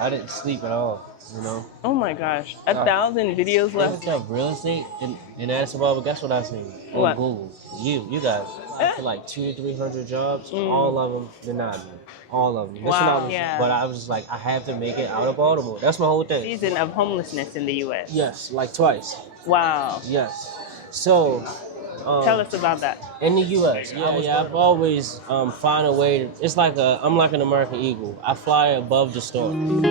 I didn't sleep at all. You know. Oh my gosh, 1,000 videos They left. looked up real estate in Addis Ababa. Guess what I seen on What? Google? You guys. I feel like 200 to 300 jobs. Mm. All of them denied me. All of them. This one I Wow. was, Yeah. but I was just like, I have to make it out of Baltimore. That's my whole thing. Season of homelessness in the U.S. Yes, like twice. Wow. Yes. So, Tell um, us about that. in the U.S., yeah, I've always find a way. It's like I'm like an American eagle. I fly above the storm.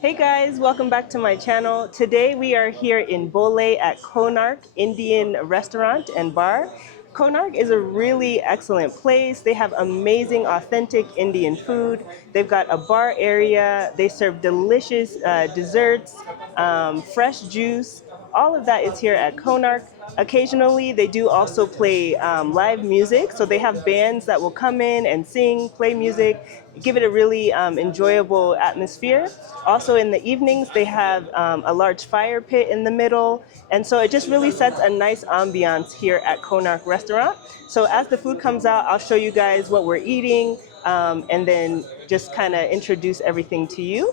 Hey guys, welcome back to my channel. Today we are here in Bole at Konark Indian Restaurant and Bar. Konark is a really excellent place. They have amazing, authentic Indian food. They've got a bar area. They serve delicious desserts, fresh juice. All of that is here at Konark. Occasionally, they do also play live music. So they have bands that will come in and sing, play music, give it a really enjoyable atmosphere. Also in the evenings, they have a large fire pit in the middle. And so it just really sets a nice ambiance here at Konark Restaurant. So as the food comes out, I'll show you guys what we're eating and then just kind of introduce everything to you.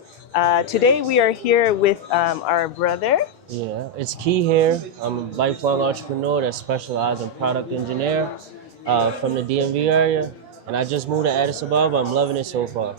Today we are here with our brother. Yeah, it's Key here. I'm a lifelong entrepreneur that specializes in product engineer from the DMV area. And I just moved to Addis Ababa. I'm loving it so far.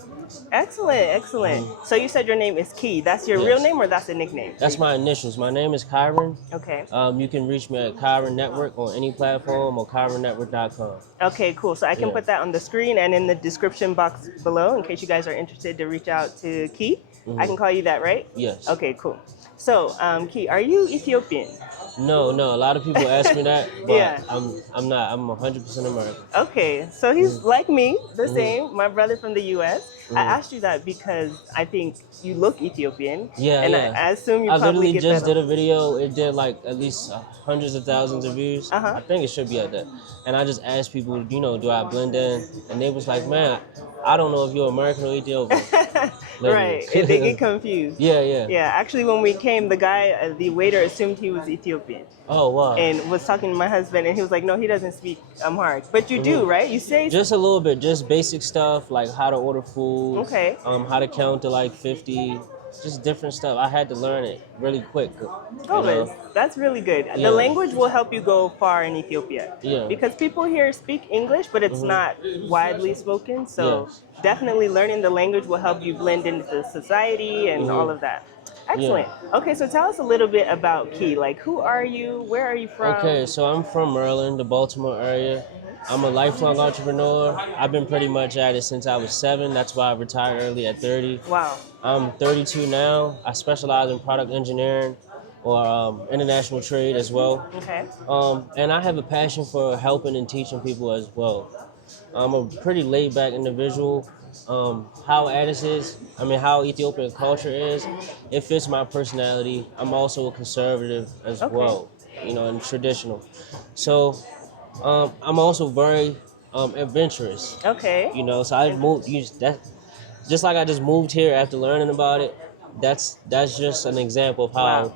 Excellent, excellent. So you said your name is Key. That's your real Yes. name or that's a nickname? That's my initials. My name is Kyron. Okay. You can reach me at Kyron Network on any platform or KyronNetwork.com. Okay, cool. So I can put that on the screen and in the description box below in case you guys are interested to reach out to Key. I can call you that, right? Yes. Okay, cool. So, Key, are you Ethiopian? No. A lot of people ask me that, but Yeah. I'm not. I'm 100% American. Okay, so he's like me, the same, my brother from the US. I asked you that because I think you look Ethiopian. Yeah, and yeah. I assume you I probably literally get just that. did a video. It did like at least hundreds of thousands of views. I think it should be at that. And I just asked people, do I blend in? And they was like, man, I don't know if you're American or Ethiopian. Right, they get confused. Yeah. Yeah, actually when we came, the guy, the waiter assumed he was Ethiopian. Oh, wow. And was talking to my husband and he was like, no, he doesn't speak Amharic. But you do, right? You say? Just a little bit, just basic stuff like how to order food. Okay. How to count to like 50. Just different stuff. I had to learn it really quick. Oh, that's really good. Yeah. The language will help you go far in Ethiopia. Yeah. Because people here speak English, but it's not widely spoken. So Yes. definitely learning the language will help you blend into society and all of that. Excellent. Okay, so tell us a little bit about Key. Like, who are you? Where are you from? Okay, so I'm from Maryland, the Baltimore area. I'm a lifelong entrepreneur. I've been pretty much at it since I was 7. That's why I retired early at 30. Wow. I'm 32 now. I specialize in product engineering or international trade as well. Okay. And I have a passion for helping and teaching people as well. I'm a pretty laid back individual. How how Ethiopian culture is, it fits my personality. I'm also a conservative as well, and traditional. So I'm also very adventurous. Okay. So I moved. Just like I just moved here after learning about it. That's just an example of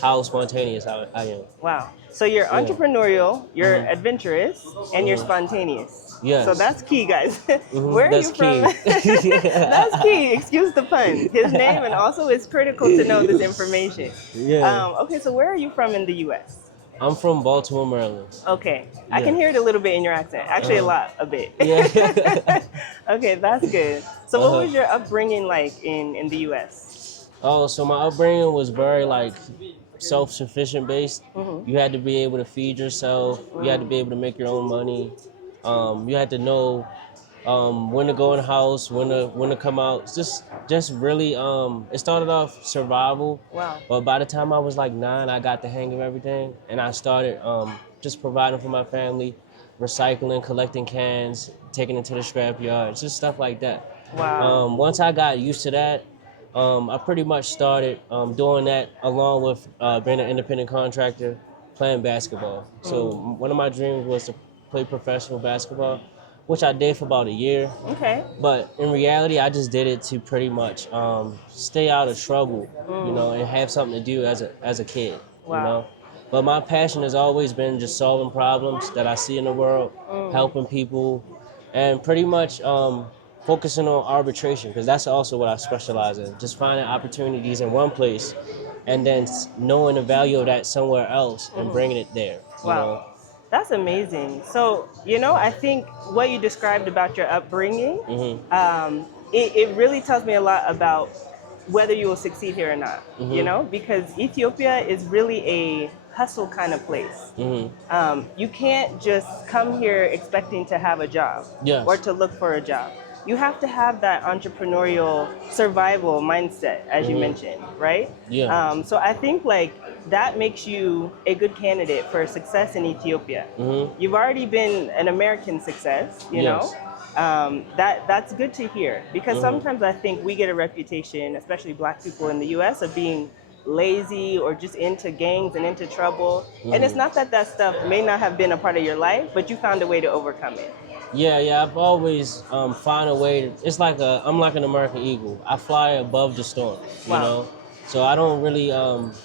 how spontaneous I am. Wow. So you're entrepreneurial, you're adventurous, and you're spontaneous. Yes. So that's Key, guys. Where are That's you from? key. That's Key. Excuse the pun. His name, and also it's critical to know this information. Yeah. Okay, so where are you from in the U.S.? I'm from Baltimore, Maryland. Okay. I can hear it a little bit in your accent. Actually, a bit. Yeah. Okay, that's good. So what was your upbringing like in the U.S.? Oh, so my upbringing was very self-sufficient based. You had to be able to feed yourself. You had to be able to make your own money. You had to know when to go in the house, when to come out. It's just really it started off survival, Wow. but by the time I was like 9, I got the hang of everything, and I started just providing for my family, recycling, collecting cans, taking it to the scrap yards, just stuff like that. Wow. Once I got used to that, I pretty much started doing that along with being an independent contractor, playing basketball. So one of my dreams was to play professional basketball, which I did for about a year. Okay. But in reality, I just did it to pretty much stay out of trouble, and have something to do as a kid, Wow. But my passion has always been just solving problems that I see in the world, helping people, and pretty much focusing on arbitration because that's also what I specialize in. Just finding opportunities in one place, and then knowing the value of that somewhere else and bringing it there. Wow. That's amazing. So, I think what you described about your upbringing, it really tells me a lot about whether you will succeed here or not, because Ethiopia is really a hustle kind of place. You can't just come here expecting to have a job Yes. or to look for a job. You have to have that entrepreneurial survival mindset, as you mentioned, right? Yeah. So I think like that makes you a good candidate for success in Ethiopia. You've already been an American success, Yes. That's good to hear because sometimes I think we get a reputation, especially Black people in the U.S., of being lazy or just into gangs and into trouble. And it's not that that stuff may not have been a part of your life, but you found a way to overcome it. Yeah. I've always found a way to. It's like I'm like an American eagle. I fly above the storm, Wow. So I don't really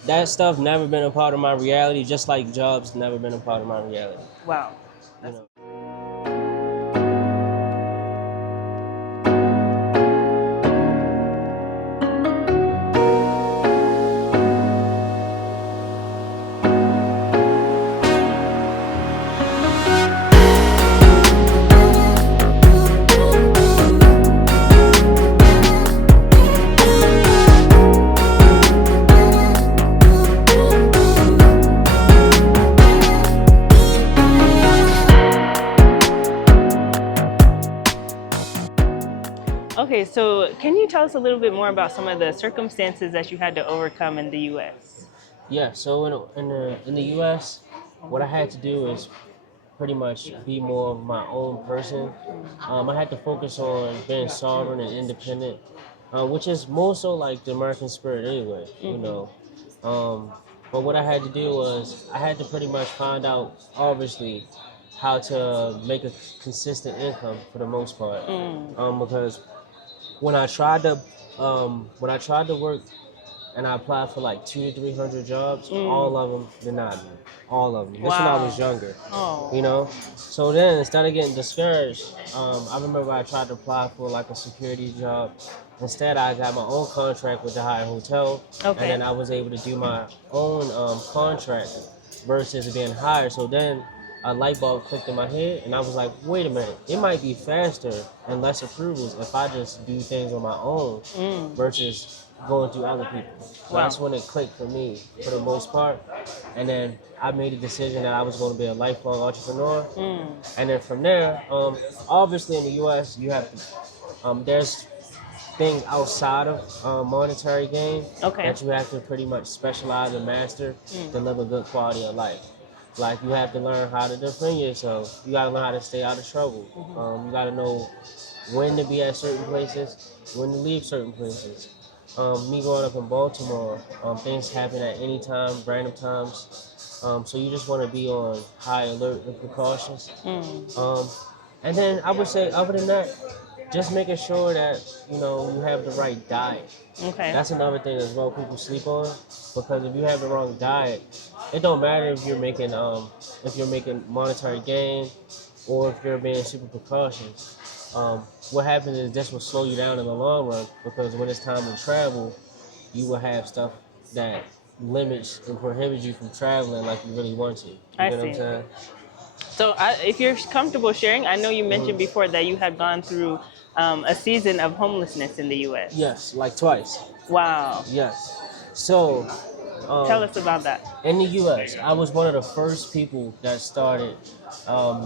that stuff never been a part of my reality. Just like jobs never been a part of my reality. Wow. You That's know. Okay, so can you tell us a little bit more about some of the circumstances that you had to overcome in the U.S.? Yeah. So in the U.S., what I had to do is pretty much be more of my own person. I had to focus on being sovereign and independent, which is more so like the American spirit anyway. Um, but what I had to do was I had to pretty much find out, obviously, how to make a consistent income for the most part. Because when I tried to work and I applied for like 200 to 300 jobs. All of them denied me. All of them. This when I was Wow. younger, Oh. So then instead of getting discouraged, I remember I tried to apply for like a security job. Instead, I got my own contract with the Hyatt Hotel, and Okay. then I was able to do my own contract versus being hired. So then a light bulb clicked in my head, and I was like, wait a minute, it might be faster and less approvals if I just do things on my own versus going through other people. So Wow. that's when it clicked for me, for the most part. And then I made a decision that I was going to be a lifelong entrepreneur. And then from there, obviously in the U.S., you have to, there's things outside of monetary gain Okay. that you have to pretty much specialize and master to live a good quality of life. Like you have to learn how to defend yourself. You gotta learn how to stay out of trouble. You gotta know when to be at certain places, when to leave certain places. Me growing up in Baltimore, things happen at any time, random times. So you just want to be on high alert and precautions. Um, and then I would say, other than that, just making sure that you have the right diet. Okay. That's another thing as well people sleep on, because if you have the wrong diet, it don't matter if you're making monetary gain or if you're being super precautious. What happens is this will slow you down in the long run, because when it's time to travel, you will have stuff that limits and prohibits you from traveling like you really want to. You I get what I'm see. saying? So, if you're comfortable sharing, I know you mentioned before that you had gone through a season of homelessness in the U.S. Yes, like twice. Wow. Yes. So, Tell us about that. in the U.S., I was one of the first people that started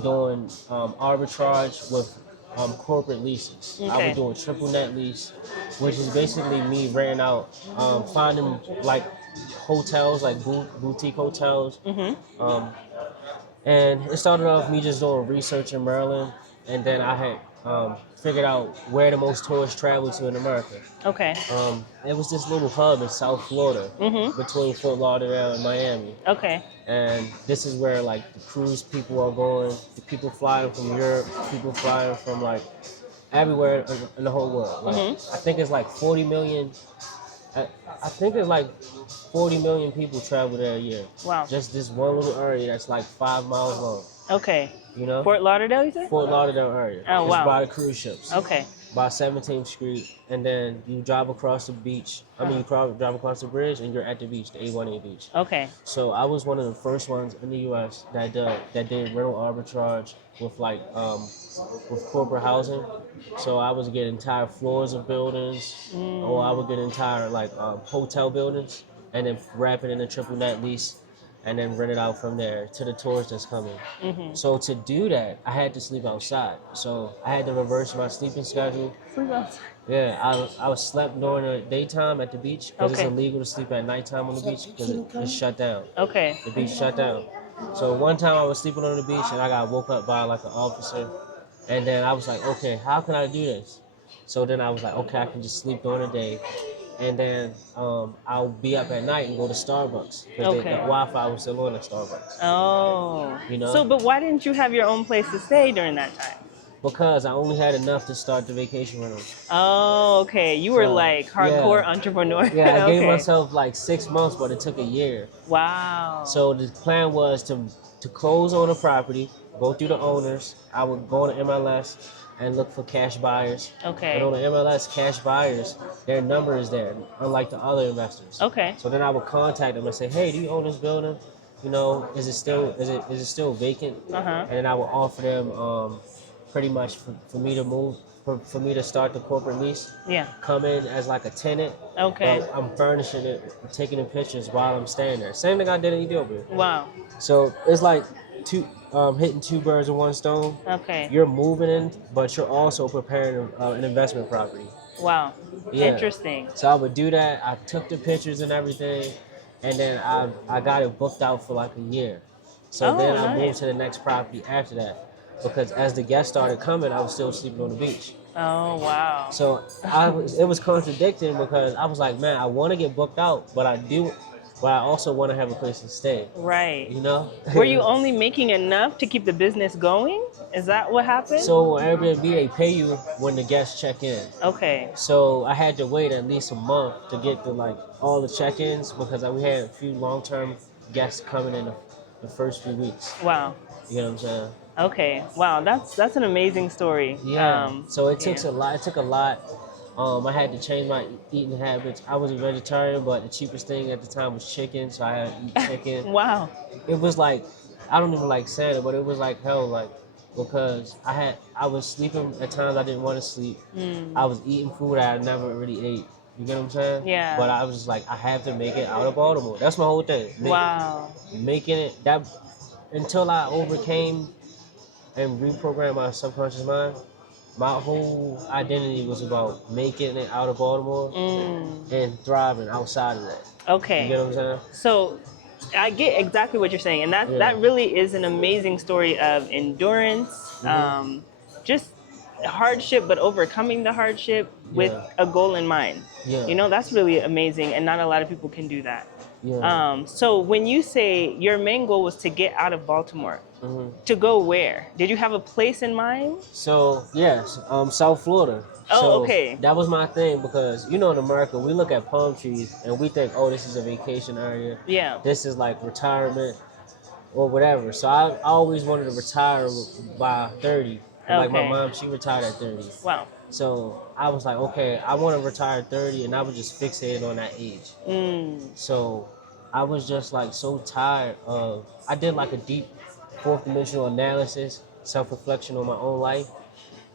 doing arbitrage with corporate leases. I Okay. would do a triple net lease, which is basically me renting out, finding like hotels, like boutique hotels. Um, and it started off me just doing research in Maryland, and then I had figured out where the most tourists travel to in America. Okay. It was this little hub in South Florida Mhm. between Fort Lauderdale and Miami. Okay. And this is where like the cruise people are going, the people flying from Europe, people flying from like everywhere in the whole world. Like I think it's like 40 million. I, I think it's like 40 million people travel there a year. Wow. Just this one little area that's like 5 miles long. Okay. You know, Fort Lauderdale, you said? Fort Lauderdale area. Oh, It's wow. by the cruise ships. Okay. By 17th Street, and then you drive across the beach. You drive across the bridge, and you're at the beach, the A1A beach. Okay. So I was one of the first ones in the U.S. that did rental arbitrage with like with corporate housing. So I was getting entire floors of buildings, or I would get entire like hotel buildings, and then wrap it in a triple net lease, and then rent it out from there to the tourists that's coming. So to do that, I had to sleep outside. So I had to reverse my sleeping schedule. Sleep outside. Yeah, I was slept during the daytime at the beach because it's Okay. illegal to sleep at nighttime on the beach because it's shut down. Okay. The beach shut down. So one time I was sleeping on the beach and I got woke up by like an officer, and then I was like, okay, how can I do this? So then I was like, okay, I can just sleep during the day, and then I'll be up at night and go to Starbucks because Okay. the Wi-Fi was still on at Starbucks. Oh. You know? So, but why didn't you have your own place to stay during that time? Because I only had enough to start the vacation rental. Oh, okay. You were So, like hardcore yeah. entrepreneur. Yeah, I Okay. gave myself like 6 months, but it took a year. Wow. So the plan was to close on the property, go through the owners. I would go on the MLS and look for cash buyers. Okay. And on the MLS, cash buyers, their number is there, unlike the other investors. Okay. So then I would contact them and say, "Hey, do you own this building? You know, is it still vacant?" Uh-huh. And then I would offer them pretty much for me to move. For me to start the corporate lease, Yeah. come in as like a tenant, Okay. but I'm furnishing it, taking the pictures while I'm staying there. Same thing I did in Ethiopia. Wow. So it's like hitting two birds with one stone. Okay. You're moving in, but you're also preparing an investment property. Wow. Yeah. Interesting. So I would do that. I took the pictures and everything, and then I got it booked out for like a year. So Oh, then I nice. moved to the next property after that, because as the guests started coming, I was still sleeping on the beach. Oh, wow. So it was contradicting because I was like, man, I want to get booked out, but I also want to have a place to stay. Right. You know? Were you only making enough to keep the business going? Is that what happened? So Airbnb, they pay you when the guests check in. Okay. So I had to wait at least a month to get to like all the check-ins because we had a few long-term guests coming in the first few weeks. Wow. You know what I'm saying? Okay. Wow. That's an amazing story. Yeah. So it took yeah. a lot. It took a lot. I had to change my eating habits. I was a vegetarian, but the cheapest thing at the time was chicken, so I had to eat chicken. Wow. It was like, I don't even like saying it, but it was like hell, like, because I was sleeping at times I didn't want to sleep. I was eating food I never really ate. You get what I'm saying? Yeah. But I was just like, I have to make it out of Baltimore. That's my whole thing. Wow. Making it that until I overcame and reprogrammed my subconscious mind. My whole identity was about making it out of Baltimore and thriving outside of that. Okay. You get what I'm saying? So I get exactly what you're saying, and Yeah. that really is an amazing story of endurance, just hardship, but overcoming the hardship with Yeah. a goal in mind. Yeah. You know, that's really amazing, and not a lot of people can do that. Yeah. So when you say your main goal was to get out of Baltimore, to go where? Did you have a place in mind? So yes, South Florida. Oh, So okay. That was my thing because in America we look at palm trees and we think, oh, this is a vacation area. Yeah. This is like retirement or whatever. So I always wanted to retire by 30. Like my Okay. mom, she retired at 30. Wow. So I was like, okay, I want to retire at 30, and I was just fixated on that age. So I was just like so tired of. I did like a deep fourth dimensional analysis, self-reflection on my own life,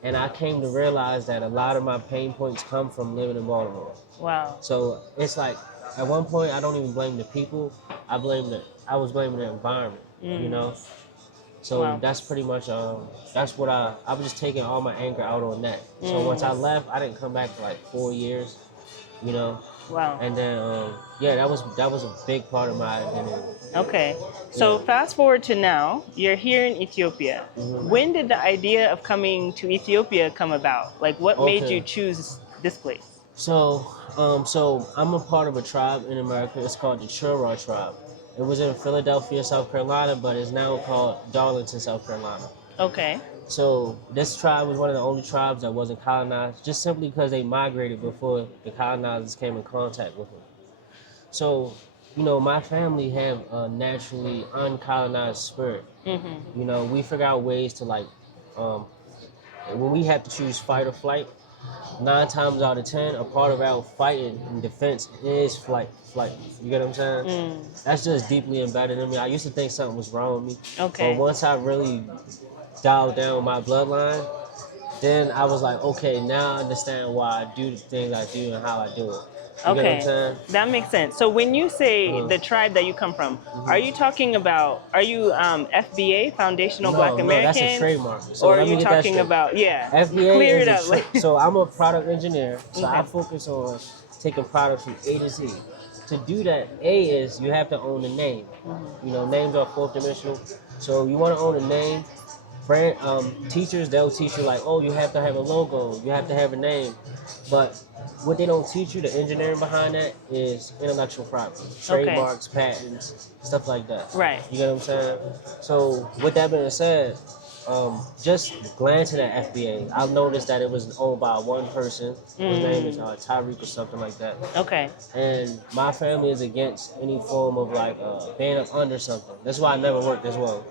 and I came to realize that a lot of my pain points come from living in Baltimore. Wow. So it's like at one point I don't even blame the people. I was blaming the environment. So Wow. that's pretty much that's what I was just taking all my anger out on that. So once I left, I didn't come back for like 4 years, you know. Wow. And then yeah, that was a big part of my identity. Okay. So Yeah. fast forward to now, you're here in Ethiopia. Hmm. When did the idea of coming to Ethiopia come about? Like, what made you Okay. choose this place? So I'm a part of a tribe in America. It's called the Chura tribe. It was in Philadelphia, South Carolina, but it's now called Darlington, South Carolina. Okay. So this tribe was one of the only tribes that wasn't colonized, just simply because they migrated before the colonizers came in contact with them. So, my family have a naturally uncolonized spirit. We figure out ways to like, um, when we have to choose fight or flight, 9 times out of 10, a part of our fighting and defense is flight. Flight. You get what I'm saying? That's just deeply embedded in me. I used to think something was wrong with me, but Okay. once I really dialed down my bloodline, then I was like, okay, now I understand why I do the things I do and how I do it. You get what I'm Okay, saying? that makes sense. So when you say Uh-huh. the tribe that you come from, are you talking about, are you FBA, Foundational Black No, no, that's a Americans? trademark. So Or are let me you get that talking straight. about, yeah, FBA clear is it up. so I'm a product engineer, so I Okay. focus on taking products from A to Z. To do that, A is you have to own the name. Names are fourth dimensional. So you want to own a name. Brand teachers, they'll teach you like, oh, you have to have a logo, you have to have a name. But what they don't teach you, the engineering behind that, is intellectual property, Okay, trademarks, patents, stuff like that. right. You get what I'm saying? So with that being said, just glancing at FBA, I noticed that it was owned by one person. His name is Tyreek or something like that. Okay, And my family is against any form of like being up under something. That's why I never worked as well.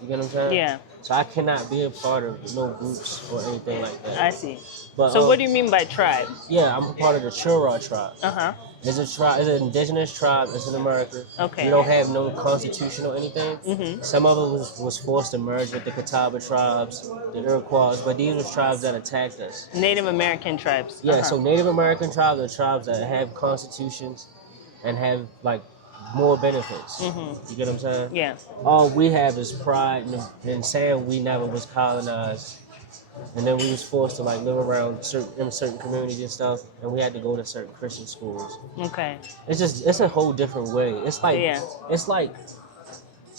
You get what I'm saying? yeah, So I cannot be a part of no groups or anything like I that. see. But So what do you mean by tribe? yeah, I'm a part of the Chura tribe. Uh-huh, It's a tribe. It's an indigenous tribe. It's in America. We okay. don't have no constitution or anything. Mm-hmm. Some of it was forced to merge with the Catawba tribes, the Iroquois, but these were tribes that attacked us. Native American tribes. Yeah, Uh-huh. so Native American tribes are tribes that have constitutions and have like more benefits. You get what I'm saying? Yeah, All we have is pride in saying we never was colonized, and then we was forced to like live around certain communities and stuff, and we had to go to certain Christian schools. okay. It's a whole different way. Yeah. It's like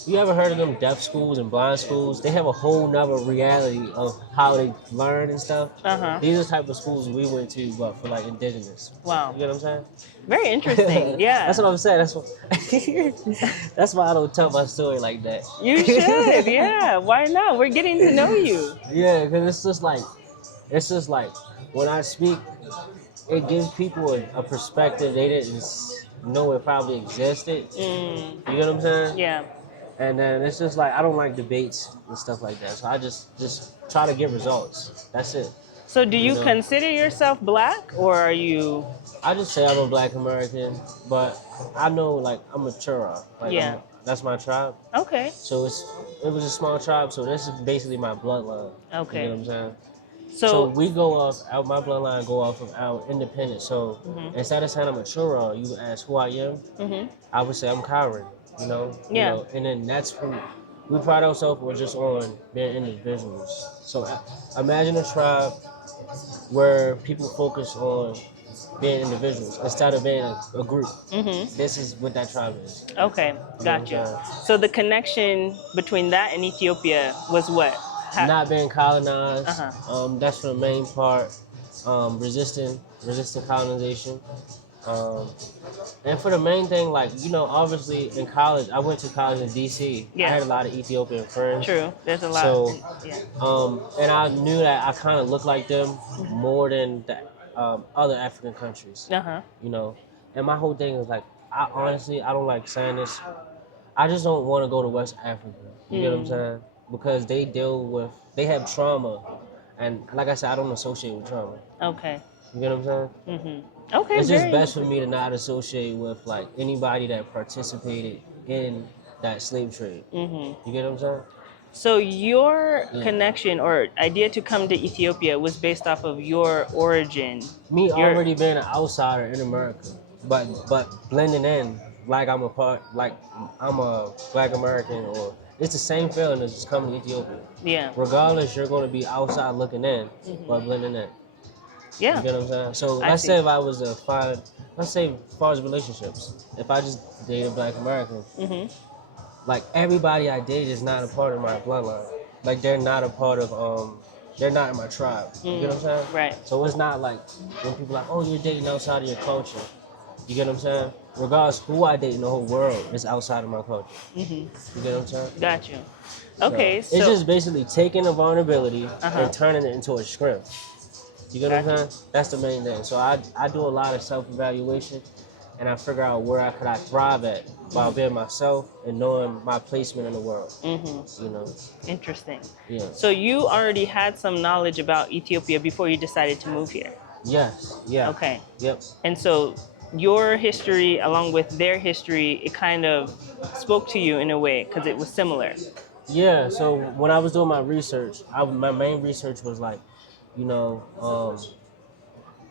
you ever heard of them deaf schools and blind schools? They have a whole nother reality of how they learn and stuff. Uh-huh. These are the type of schools we went to, but for like indigenous. Wow. You get what I'm saying? Very interesting. Yeah. That's what I'm saying. That's why I don't tell my story like that. You should. Yeah. Why not? We're getting to know you. Yeah, because it's just like when I speak, it gives people a perspective they didn't know it probably existed. You get what I'm saying? Yeah. And then it's just like I don't like debates and stuff like that. So I just try to get results. That's it. So do you know? consider yourself black or are you? I just say I'm a Black American, but I know like I'm a Chura. Like Yeah. that's my tribe. Okay. So it was a small tribe. So this is basically my bloodline. Okay. You know what I'm saying? So, So we go off out my bloodline go off of our independence. So instead of saying I'm a Chura, you ask who I am. I would say I'm Kyron. You know. Yeah. And then that's who we pride ourselves on just on being individuals. So imagine a tribe where people focus on being individuals instead of being a group. This is what that tribe is. okay, You know what I'm gotcha. saying? So the connection between that and Ethiopia was what? Not being colonized. Uh-huh. That's for the main part. Resisting colonization. And for the main thing, like obviously in college, I went to college in DC. Yeah. I had a lot of Ethiopian friends. True. There's a lot. So, Yeah. and I knew that I kind of looked like them more than the other African countries. Uh-huh. And my whole thing is like, I don't like saying this. I just don't want to go to West Africa. You get what I'm saying? Because they have trauma, and like I said, I don't associate with trauma. Okay. You get what I'm saying? Okay. It's just very best for me to not associate with like anybody that participated in that slave trade. You get what I'm saying? So your Yeah. connection or idea to come to Ethiopia was based off of your origin. Me Your- already being an outsider in America, but blending in like I'm a Black American or it's the same feeling as just coming to Ethiopia. Yeah. Regardless, you're going to be outside looking in, but blending in. You Yeah. get what I'm saying? So I let's see. say if I was to find, let's say as far as relationships, if I just date a Black American, like everybody I date is not a part of my bloodline. Like they're not a part of they're not in my tribe. You get what I'm saying? Right. So it's not like when people are like, oh, you're dating outside of your culture. You get what I'm saying? Regardless who I date in the whole world is outside of my culture. You get what I'm saying? Got you. So Okay, so it's just basically taking a vulnerability Uh-huh. and turning it into a strength. You get what I'm Gotcha. saying? That's the main thing. So I do a lot of self-evaluation and I figure out where I thrive at by being myself and knowing my placement in the world. You know? Interesting. Yeah. So you already had some knowledge about Ethiopia before you decided to move here. Yes. Yeah. Okay. Yep. And so your history, along with their history, it kind of spoke to you in a way because it was similar. Yeah. So when I was doing my research, my main research was like, you know,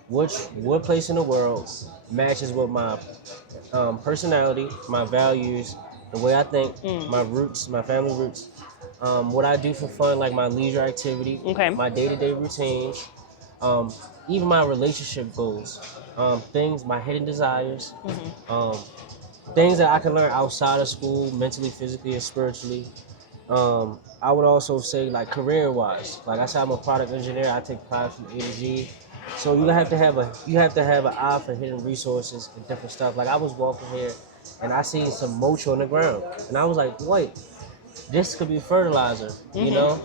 what place in the world matches with my personality, my values, the way I think, my roots, my family roots, what I do for fun, like my leisure activity, Okay. my day-to-day routines, um, even my relationship goals, things, my hidden desires, um, things that I can learn outside of school, mentally, physically, and spiritually. I would also say like career-wise, like I said, I'm a product engineer. I take classes from A to Z. So you have to have an eye for hidden resources and different stuff. Like I was walking here, and I seen some mulch on the ground, and I was like, wait, this could be fertilizer, you know?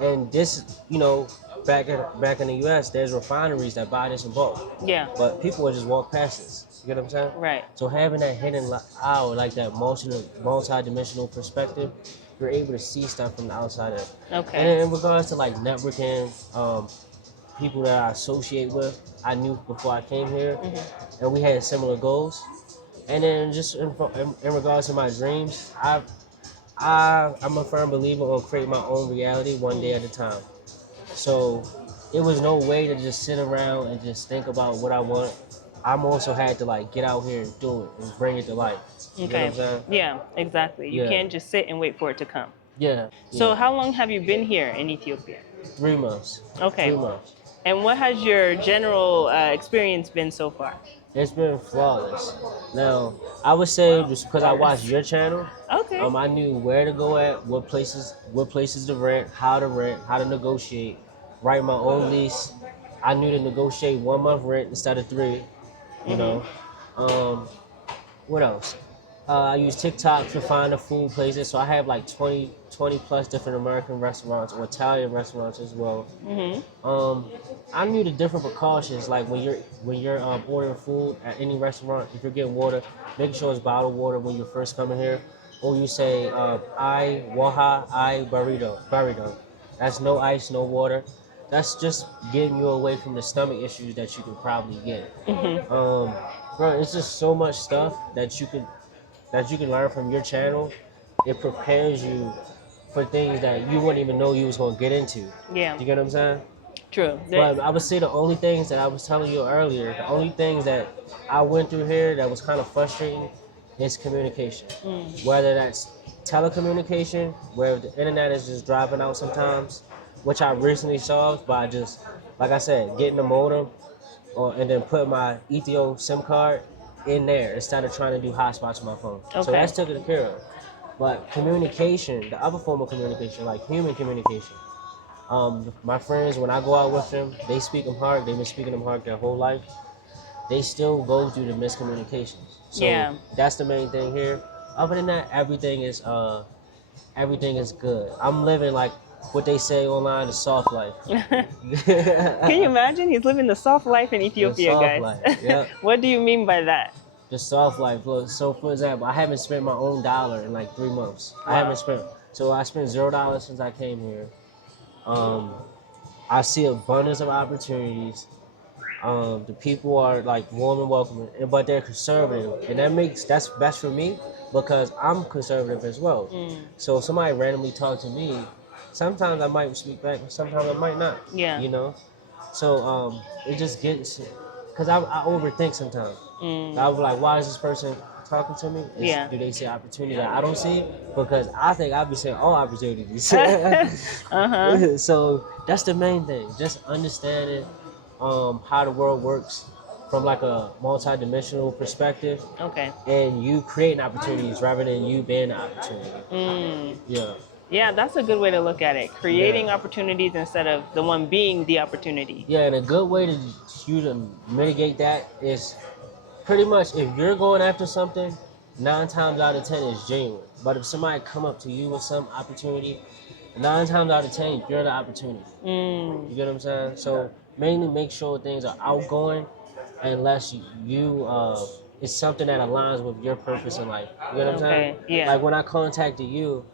And this, you know, back in the U.S., there's refineries that buy this in bulk, Yeah. but people would just walk past this. You get what I'm saying? Right. So having that hidden eye or like that multi-dimensional perspective, you're able to see stuff from the outside in. Okay. And in regards to like networking, people that I associate with, I knew before I came here, and we had similar goals. And then just in regards to my dreams, I'm a firm believer on create my own reality one day at a time. So it was no way to just sit around and just think about what I want. I'm also had to like get out here and do it and bring it to life. You know what Okay. I'm saying? Yeah, exactly. You Yeah. can't just sit and wait for it to come. Yeah. So yeah. how long have you been here in Ethiopia? 3 months. Okay. 3 months. And what has your general experience been so far? It's been flawless. Now, I would say just because I watched your channel, Okay. I knew where to go at, what places to rent, how to negotiate, write my own lease. I knew to negotiate 1 month rent instead of 3. You know, um, what else? I use TikTok to find the food places. So I have like 20 plus different American restaurants or Italian restaurants as well. I knew the different precautions, like when you're ordering food at any restaurant, if you're getting water, making sure it's bottled water when you're first coming here, or you say I waha, I burrito. That's no ice, no water. That's just getting you away from the stomach issues that you could probably get. Bro, it's just so much stuff that you can learn from your channel. It prepares you for things that you wouldn't even know you was gonna get into. Yeah. You get what I'm saying? True. But I would say the only things that I was telling you earlier, the only things that I went through here that was kind of frustrating is communication. Whether that's telecommunication, where the internet is just dropping out sometimes, which I recently solved by just, like I said, getting the modem and then put my Ethio SIM card in there instead of trying to do hotspots on my phone. So Okay. that's taken care of. But communication, the other form of communication, like human communication, my friends, when I go out with them, they speak Amharic. They've been speaking Amharic their whole life. They still go through the miscommunications. So Yeah. that's the main thing here. Other than that, everything is good. I'm living like what they say online, the soft life. Can you imagine? He's living the soft life in Ethiopia, soft guys. life, yeah. What do you mean by that? The soft life. Look, so for example, I haven't spent my own dollar in like 3 months. I Wow. haven't spent. So I spent $0 since I came here. I see abundance of opportunities. The people are like warm and welcoming, but they're conservative, and that's best for me because I'm conservative as well. So if somebody randomly talk to me, sometimes I might speak back, sometimes I might not. Yeah. You know, so it just gets because I overthink sometimes. I was like, why is this person talking to me is, Yeah. do they see opportunity that I don't see? Because I think I'll be seeing all opportunities. Uh-huh. So that's the main thing. Just understanding how the world works from like a multi-dimensional perspective, Okay. and you creating opportunities rather than you being the opportunity. Mm. Yeah. Yeah, that's a good way to look at it. Creating Yeah. opportunities instead of the one being the opportunity. Yeah, and a good way to you to mitigate that is pretty much if you're going after something, 9 times out of 10 is genuine. But if somebody come up to you with some opportunity, 9 times out of 10 you're the opportunity. Mm. You get what I'm saying? So mainly make sure things are outgoing, unless it's something that aligns with your purpose in life. You get what I'm saying? Okay. Yeah. Like when I contacted you,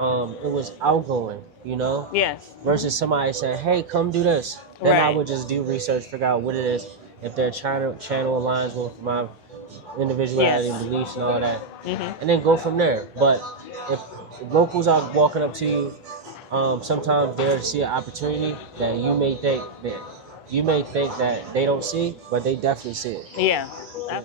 it was outgoing, you know, Yes. versus somebody saying, "Hey, come do this." Then I Right. would just do research, figure out what it is, if their channel aligns with my individuality Yes. and beliefs and all that, Mhm. and then go from there. But if locals are walking up to you, sometimes they'll see an opportunity that you may think that they don't see, but they definitely see it. Yeah. Yeah.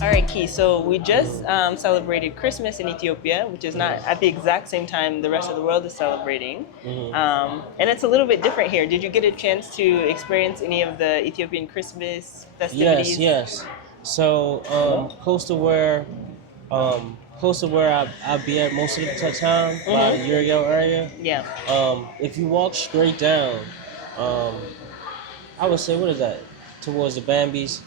All right, Key. So we just celebrated Christmas in Ethiopia, which is not at the exact same time the rest of the world is celebrating. Mhm. And it's a little bit different here. Did you get a chance to experience any of the Ethiopian Christmas Yes, festivities? yes. So close to where I be at most of the time, by the Mm-hmm. Uriel area. Yeah. If you walk straight down, um, I would say, what is that? Towards the Bambis.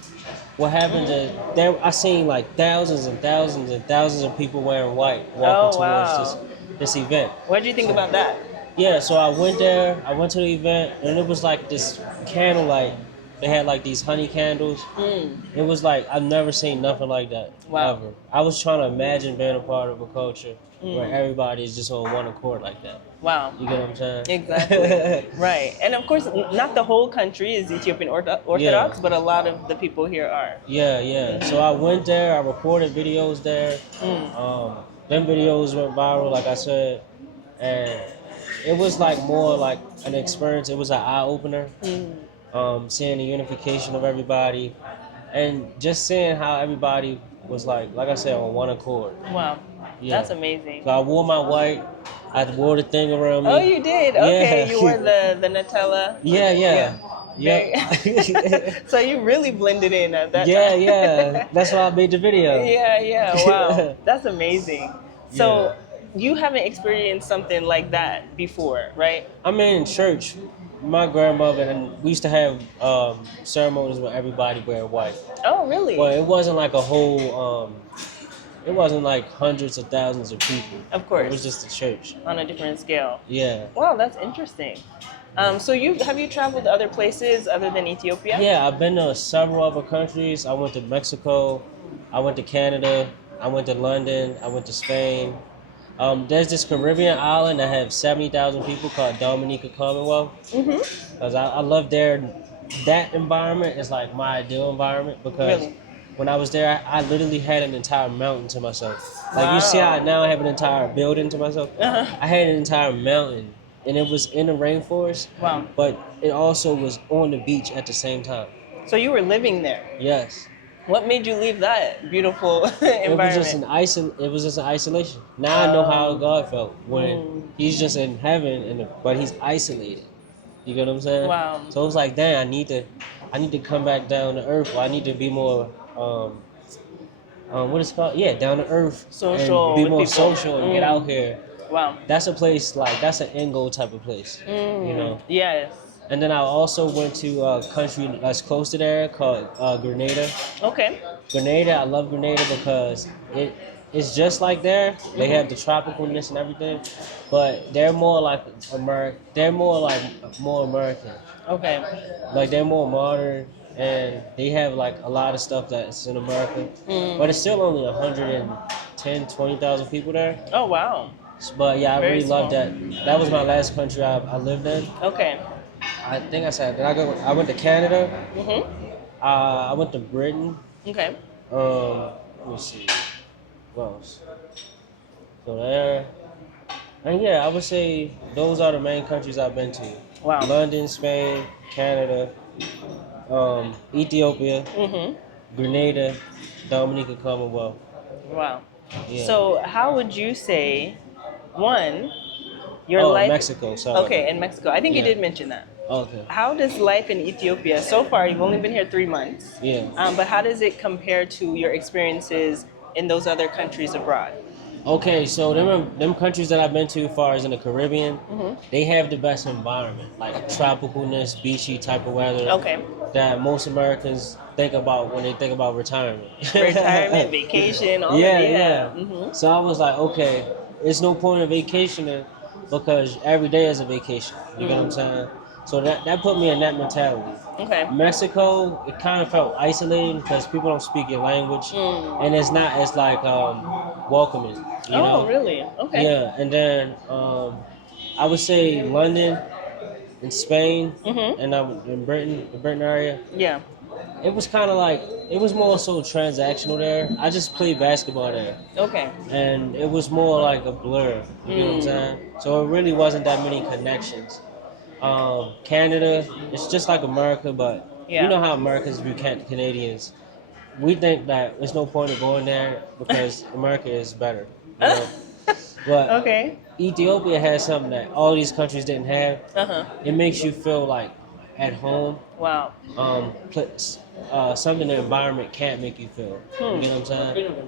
What happens is there I seen like thousands and thousands and thousands of people wearing white walking Oh, towards this wow. this event. What did you think So about that? yeah, so I went there. I went to the event, and it was like this candlelight. They had like these honey candles. Mm. It was like I've never seen nothing like that Wow. ever. I was trying to imagine being a part of a culture where Mm. everybody is just on one accord like that. Wow. You get what I'm saying? Exactly. Right. And of course, not the whole country is Ethiopian Yeah. Orthodox, but a lot of the people here are. Yeah, yeah. So I went there. I recorded videos there. Mm. Them videos went viral, like I said, and it was like more like an experience. It was an eye opener. Mm. Seeing the unification of everybody, and just seeing how everybody was like I said, on one accord. Wow. Yeah. That's amazing. So I wore my white. I wore the thing around me. Oh, you did? Okay, Yeah. you wore the Nutella. Yeah, yeah. Very. Yep. So you really blended in at that Yeah, time. yeah. That's why I made the video. Yeah, yeah. Wow. That's amazing. Yeah. So you haven't experienced something like that before, right? I mean, in church, my grandmother and we used to have ceremonies where everybody wear white. Oh, really? Well, it wasn't like a whole. It wasn't like hundreds of thousands of people. Of It was course. just a church. On a different scale. Yeah. Wow, that's interesting. So have you traveled to other places other than Ethiopia? Yeah, I've been to several other countries. I went to Mexico. I went to Canada. I went to London. I went to Spain. There's this Caribbean island that has 70,000 people called Dominica Commonwealth. Mm-hmm. Because I love that environment is like my ideal environment because Really? when I was there, I literally had an entire mountain to myself. Like you see how Wow. now I have an entire building to myself? Uh-huh. I had an entire mountain and it was in the rainforest, Wow. but it also was on the beach at the same time. So you were living there. Yes. What made you leave that beautiful environment? It was just an isolation. Now I know how God felt when Mm. he's just in heaven but he's isolated. You get what I'm saying? Wow. So it was like, damn, I need to come back down to earth. Or I need to be more, what is it called? Yeah, down to earth. Social And be with more people. social and get out here. Wow. That's a place, that's an end goal type of place. You know? Yes. And then I also went to a country that's close to there called Grenada. Okay. Grenada, I love Grenada because it's just like there. They have the tropicalness and everything, but they're more like They're more American. Okay. Like they're more modern, and they have like a lot of stuff that's in America, but it's Mm. still only 110, 20,000 people there. Oh wow. But yeah, I Very really love small. that. That was my last country I lived in. Okay. I think I said, I went to Canada. Mhm. I went to Britain. Okay. Let me see. What else? So there. And yeah, I would say those are the main countries I've been to. Wow. London, Spain, Canada, Ethiopia, Mhm. Grenada, Dominican Commonwealth. Wow. Yeah. So, how would you say, one, your Oh, life? Mexico. Sorry about Okay, that. in Mexico. I think you Yeah. did mention that. Okay. How does life in Ethiopia, so far, you've only been here 3 months, Yeah. but how does it compare to your experiences in those other countries abroad? Okay, so them countries that I've been to, as far as in the Caribbean, Mhm. they have the best environment, like tropicalness, beachy type of weather Okay. that most Americans think about when they think about retirement. Retirement, vacation, all Yeah, of yeah. Mm-hmm. So I was like, okay, it's no point in vacationing because every day is a vacation. You get what I'm saying? So that put me in that mentality. Okay. Mexico, it kind of felt isolating because people don't speak your language, Mm. and it's not as like welcoming. You Oh, know? really? Okay. Yeah, and then I would say London and Spain, Mm-hmm. and in Britain, the Britain area. Yeah. It was kind of like it was more so transactional there. I just played basketball there, Okay. and it was more like a blur. You get what I'm saying? So it really wasn't that many connections. Canada, it's just like America, but you Yeah. know how Americans view Canadians. We think that there's no point of going there because America is better, you know. But Okay. Ethiopia has something that all these countries didn't have. Uh-huh. It makes you feel like at home. Wow. Something the environment can't make you feel. You get what I'm saying?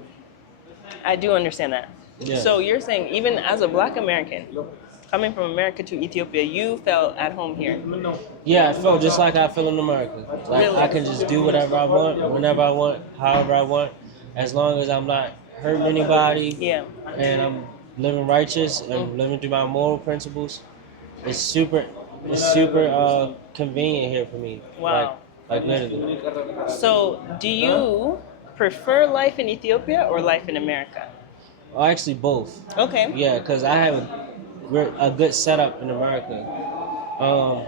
I do understand that. Yeah. So you're saying even as a black American, coming from America to Ethiopia, you felt at home here. Yeah, I felt just like I feel in America. Like Really? I can just do whatever I want, whenever I want, however I want, as long as I'm not hurting anybody Yeah. and I'm living righteous and living through my moral principles. It's super, convenient here for me. Wow. Like literally. So do you prefer life in Ethiopia or life in America? Well, actually both. Okay. Yeah, because I have a good setup in America. Um,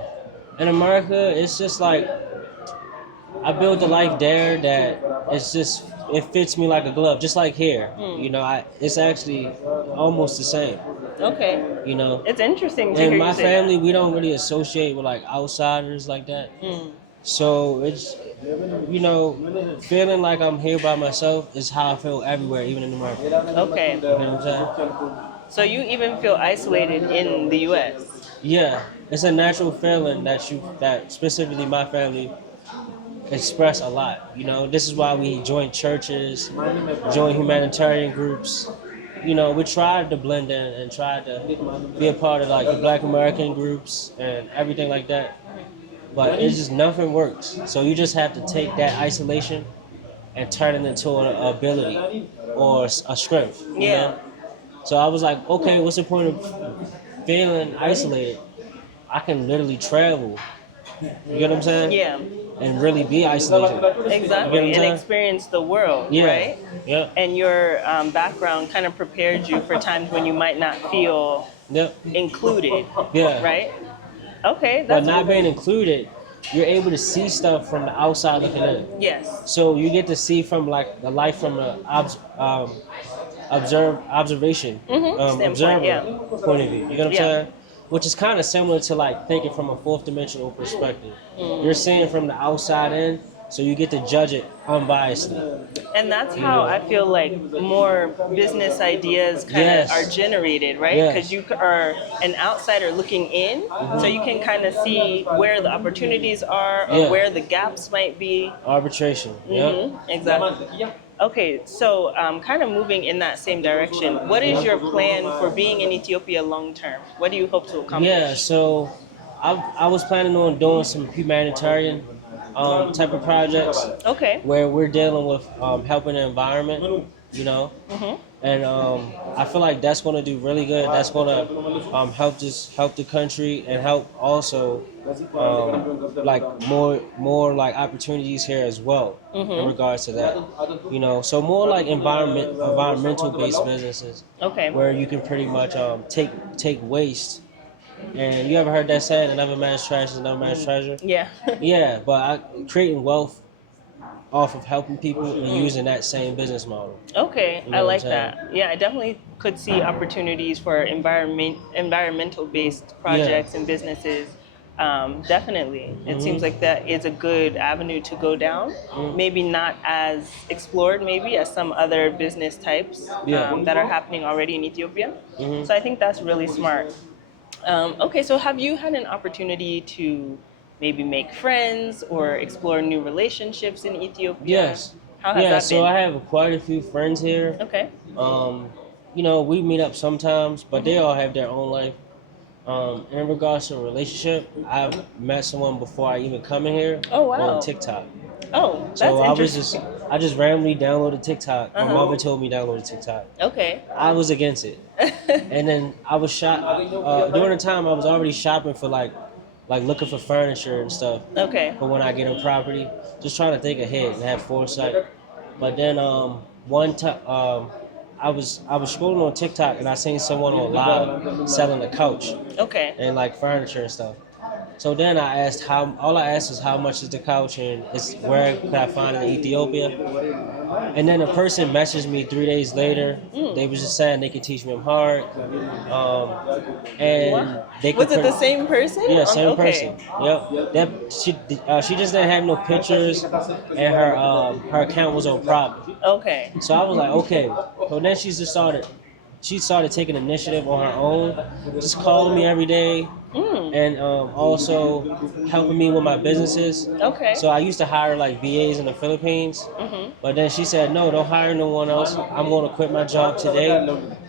in America, it's just like I built a life there that it fits me like a glove, just like here. You know, it's actually almost the same. Okay. You know, It's interesting to in hear my you say family, we don't really associate with like outsiders like that. that. So it's feeling like I'm here by myself is how I feel everywhere, even in America. Okay. You know what I'm saying? So you even feel isolated in the U.S. Yeah, it's a natural feeling that specifically my family express a lot. You know, this is why we join churches, join humanitarian groups. You know, we tried to blend in and try to be a part of like the Black American groups and everything like that. But it's just nothing works. So you just have to take that isolation and turn it into an ability or a strength. You Yeah. know? So I was like, okay, what's the point of feeling isolated? I can literally travel. You get what I'm saying? Yeah. And really be isolated. Exactly. You get what I'm And saying? experience the world, Yeah. right? Yep. And your background kind of prepared you for times when you might not feel Yep. included, Yeah. right? Okay, But that's not being included, you're able to see stuff from the outside looking in. yes. So you get to see from like the life from the observation, Standpoint, observer yeah. point of view. You know what I'm Yeah. saying? Which is kind of similar to like thinking from a fourth dimensional perspective. You're seeing from the outside in, so you get to judge it unbiasedly. And that's how I feel like more business ideas kind of Yes. are generated, right? Yes. Because you are an outsider looking in, so you can kind of see where the opportunities are or Yeah. where the gaps might be. Arbitration. Yeah. Exactly. Okay, so kind of moving in that same direction, what is your plan for being in Ethiopia long term? What do you hope to accomplish? Yeah. So I was planning on doing some humanitarian type of projects Okay. where we're dealing with helping the environment. you know. Mhm. And I feel like that's going to do really good. That's going to help the country and help also like more like opportunities here as well in Mhm. regards to that. You know, so more like environmental based businesses Okay. where you can pretty much take waste. And you ever heard that saying, "Another man's trash is another man's treasure"? Yeah. Yeah, but creating wealth off of helping people and Mm. using that same business model. Okay, You I know what I'm like saying? that. Yeah, I definitely could see opportunities for environmental based Yeah. projects and businesses. Definitely, it seems Mhm. like that is a good avenue to go down. Mhm. Maybe not as explored, maybe as some other business types Yeah. that are happening already in Ethiopia. Mhm. So I think that's really smart. Okay, so have you had an opportunity to maybe make friends or explore new relationships in Ethiopia? Yes. How has Yeah. that So been? I have quite a few friends here. Okay. Um, you know, we meet up sometimes, but they all have their own life. In regards to a relationship, I've met someone before I even come in here Oh on wow. TikTok. Oh, So that's interesting. I just randomly downloaded TikTok. My Uh-huh. mother told me download TikTok. Okay. I was against it, and then I was during the time I was already shopping for like looking for furniture and stuff Okay. for when I get a property. Just trying to think ahead and have foresight. But then one time I was scrolling on TikTok and I seen someone on live selling a couch Okay. and like furniture and stuff. So then I asked all I asked is how much is the couch and it's where could I find it in Ethiopia? And then a person messaged me 3 days later. Mm. They was just saying they could teach me Amharic, and Wow. they could Was it the same person? yeah, same Okay. person. Yep. That she just didn't have no pictures, and her account was on private. Okay. So I was like, okay. So then she started taking initiative on her own, just calling me every day, Mm. and also helping me with my businesses. Okay. So I used to hire like VAs in the Philippines, Mhm. but then she said, no, don't hire no one else. I'm going to quit my job today,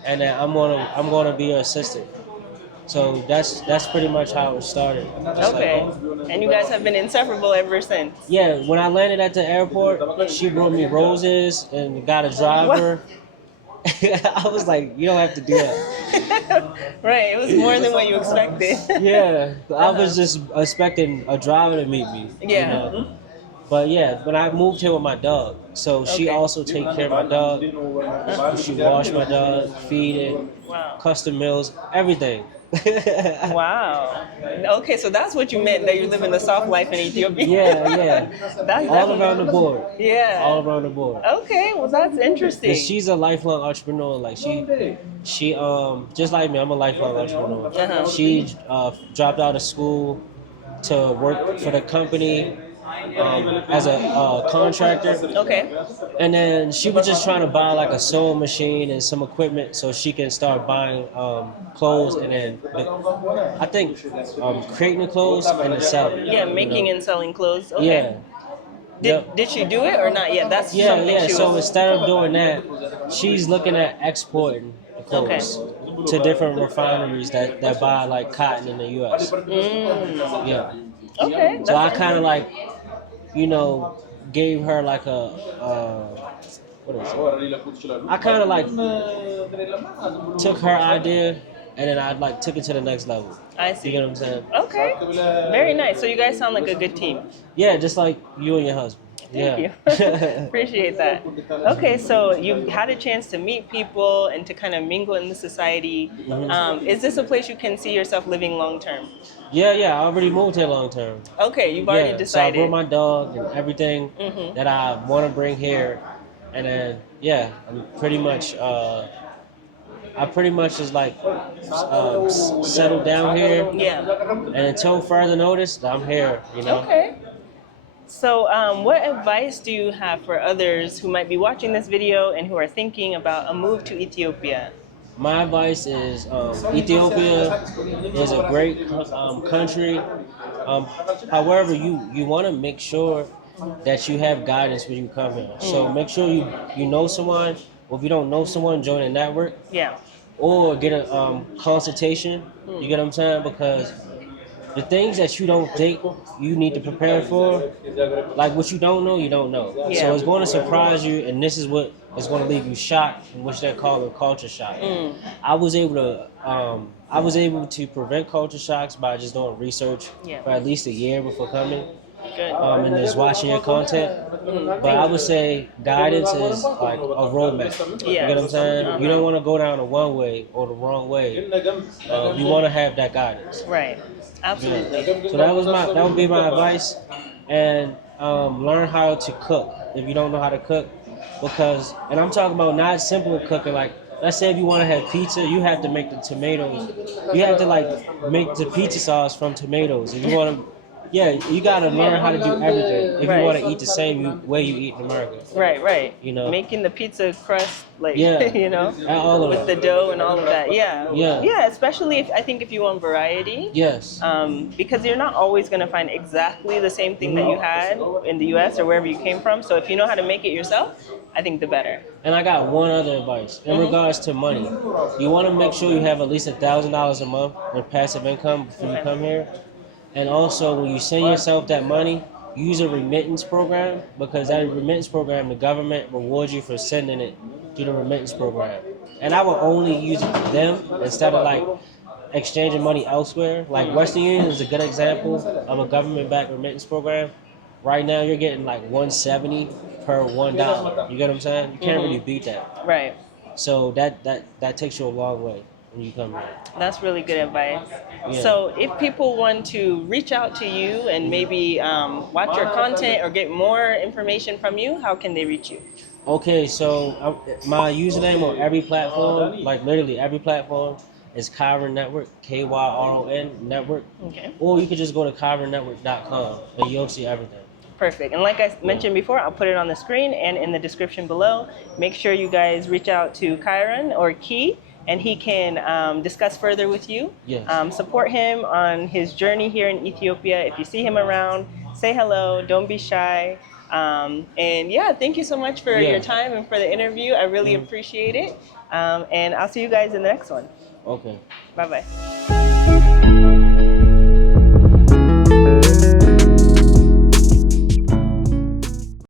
and then I'm gonna be your assistant. So that's pretty much how it started. Just like Okay. that. And you guys have been inseparable ever since. Yeah, when I landed at the airport, she brought me roses and got a driver. I was like, you don't have to do that. Right. It was more than what you expected. Yeah, I was just expecting a driver to meet me. You Yeah. know. But yeah, when I moved here with my dog, so she Okay. also take care of my dog. She wash my dog, feed it, Wow. custom meals, everything. Wow. Okay, so that's what you meant that you live in the soft life in Ethiopia. Yeah, yeah. That's All around the definitely. board. Yeah. All around the board. Okay, well that's Cause interesting. she's a lifelong entrepreneur. Like she just like me. I'm a lifelong entrepreneur. Uh-huh. She dropped out of school to work for the company as a contractor, Okay. and then she was just trying to buy like a sewing machine and some equipment so she can start buying clothes and then I think creating the clothes and then selling. Yeah, You making know? and selling clothes. Okay. Yeah. Yep. Did she do it or not yet? That's Yeah, something yeah. she So was. instead of doing that, she's looking at exporting the Okay. clothes to different refineries that buy like cotton in the U.S. Mm. Yeah. Okay. So I That's kind of like, gave her like a what is it? I kind of like took her idea and then I like took it to the next level. I You see. get what I'm saying? Okay. Very nice. So you guys sound like a good team. Yeah, just like you and your husband. Thank you. Yeah. Appreciate that. Okay, so you've had a chance to meet people and to kind of mingle in the society. Is this a place you can see yourself living long term? Yeah. I already moved here long term. Okay, you've already Yeah, so I brought decided. my dog and everything Mhm. that I want to bring here, and then yeah, I'm pretty much I pretty much is like settled down here, Yeah. and until further notice, I'm here. You know. Okay. So, what advice do you have for others who might be watching this video and who are thinking about a move to Ethiopia? My advice is Ethiopia is a great country. However, you want to make sure that you have guidance when you come here. So make sure you know someone, or if you don't know someone, join a network Yeah. or get a consultation. You get what I'm saying? Because the things that you don't think you need to prepare for, like what you don't know, you don't know. Yeah. So it's going to surprise you, and this is what is going to leave you shocked, which they call a culture shock. I was able to prevent culture shocks by just doing research Yeah. for at least a year before coming. Good. And just watching your content. But I would say guidance is like a roadmap. You Yes. get what I'm saying? You don't want to go down the one way or the wrong way. You want to have that guidance. Right. Absolutely. So that would be my advice. And learn how to cook if you don't know how to cook, and I'm talking about not simple cooking. Like, let's say if you want to have pizza, you have to make the tomatoes. You have to like make the pizza sauce from tomatoes. If you want to, yeah, you got to learn how to do everything if you want to eat the same way you eat in America. Right. You know, making the pizza crust, like, Yeah. you know, And all of with it. the dough and all of that. Yeah. Yeah. Especially I think if you want variety. Yes. Because you're not always going to find exactly the same thing that you had in the U.S. or wherever you came from. So if you know how to make it yourself, I think the better. And I got one other advice in regards to money. You want to make sure you have at least $1,000 a month in passive income before you come here. And also, when you send yourself that money, use a remittance program, because that remittance program, the government rewards you for sending it to the remittance program. And I will only use it for them instead of like exchanging money elsewhere. Like Western Union is a good example of a government-backed remittance program. Right now, you're getting like 170 per $1. You get what I'm saying? You can't really beat that. Right. So that takes you a long way when you come here. That's really good advice. Yeah. So if people want to reach out to you and maybe watch your content or get more information from you, how can they reach you? Okay, so my username on every platform, like literally every platform, is Kyron Network, Kyron Network. Okay. Or you could just go to kyronnetwork.com and you'll see everything. Perfect. And like I mentioned before, I'll put it on the screen and in the description below. Make sure you guys reach out to Kyron or Key, and he can discuss further with you. Yes. Support him on his journey here in Ethiopia. If you see him around, say hello. Don't be shy. And yeah, thank you so much for your time and for the interview. I really appreciate it. And I'll see you guys in the next one. Okay. Bye-bye.